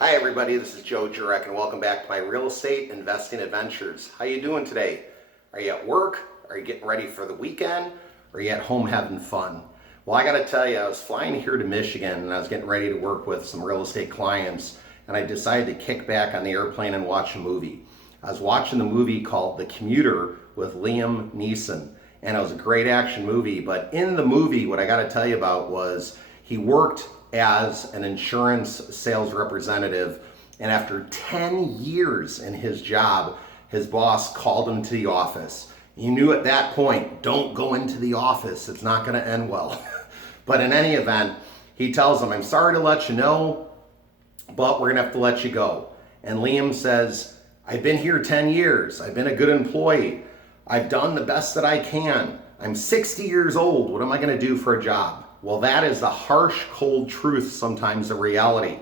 Hi everybody, this is Jurek and welcome back to my real estate investing adventures. How you doing today? Are you at work? Are you getting ready for the weekend? Or are you at home having fun? Well, I gotta tell you, I was flying here to Michigan and I was getting ready to work with some real estate clients, and I decided to kick back on the airplane and watch a movie. I was watching the movie called The Commuter with Liam Neeson, and it was a great action movie. But in the movie, what I gotta tell you about was he worked as an insurance sales representative, and after 10 years in his job, his boss called him to the office. You knew at that point, don't go into the office, it's not going to end well. But in any event, he tells him, I'm sorry to let you know, but we're going to have to let you go. And Liam says, I've been here 10 years, I've been a good employee, I've done the best that I can, I'm 60 years old, what am I going to do for a job? Well, that is the harsh, cold truth, sometimes the reality.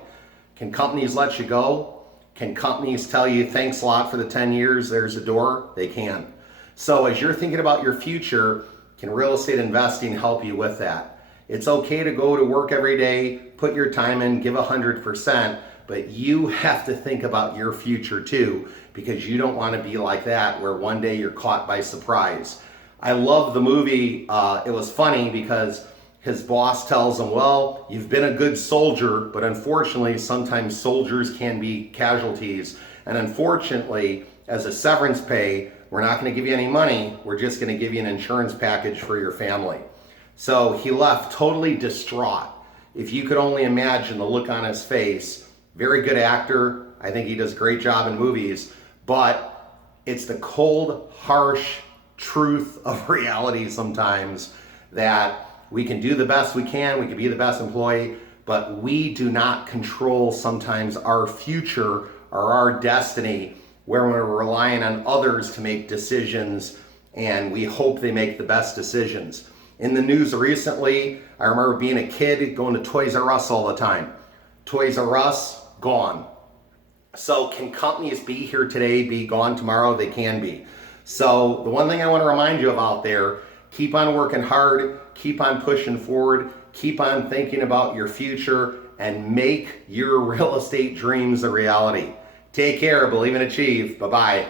Can companies let you go? Can companies tell you, thanks a lot for the 10 years, there's a door? They can. So as you're thinking about your future, can real estate investing help you with that? It's okay to go to work every day, put your time in, give 100%, but you have to think about your future too, because you don't want to be like that, where one day you're caught by surprise. I love the movie. It was funny because his boss tells him, well, you've been a good soldier, but unfortunately, sometimes soldiers can be casualties. And unfortunately, as a severance pay, we're not going to give you any money. We're just going to give you an insurance package for your family. So he left totally distraught. If you could only imagine the look on his face. Very good actor. I think he does a great job in movies, but it's the cold, harsh truth of reality sometimes that we can do the best we can be the best employee, but we do not control sometimes our future or our destiny, where we're relying on others to make decisions and we hope they make the best decisions. In the news recently, I remember being a kid going to Toys R Us all the time. Toys R Us, gone. So can companies be here today, be gone tomorrow? They can be. So the one thing I want to remind you of out there, keep on working hard, keep on pushing forward, keep on thinking about your future, and make your real estate dreams a reality. Take care, believe and achieve. Bye-bye.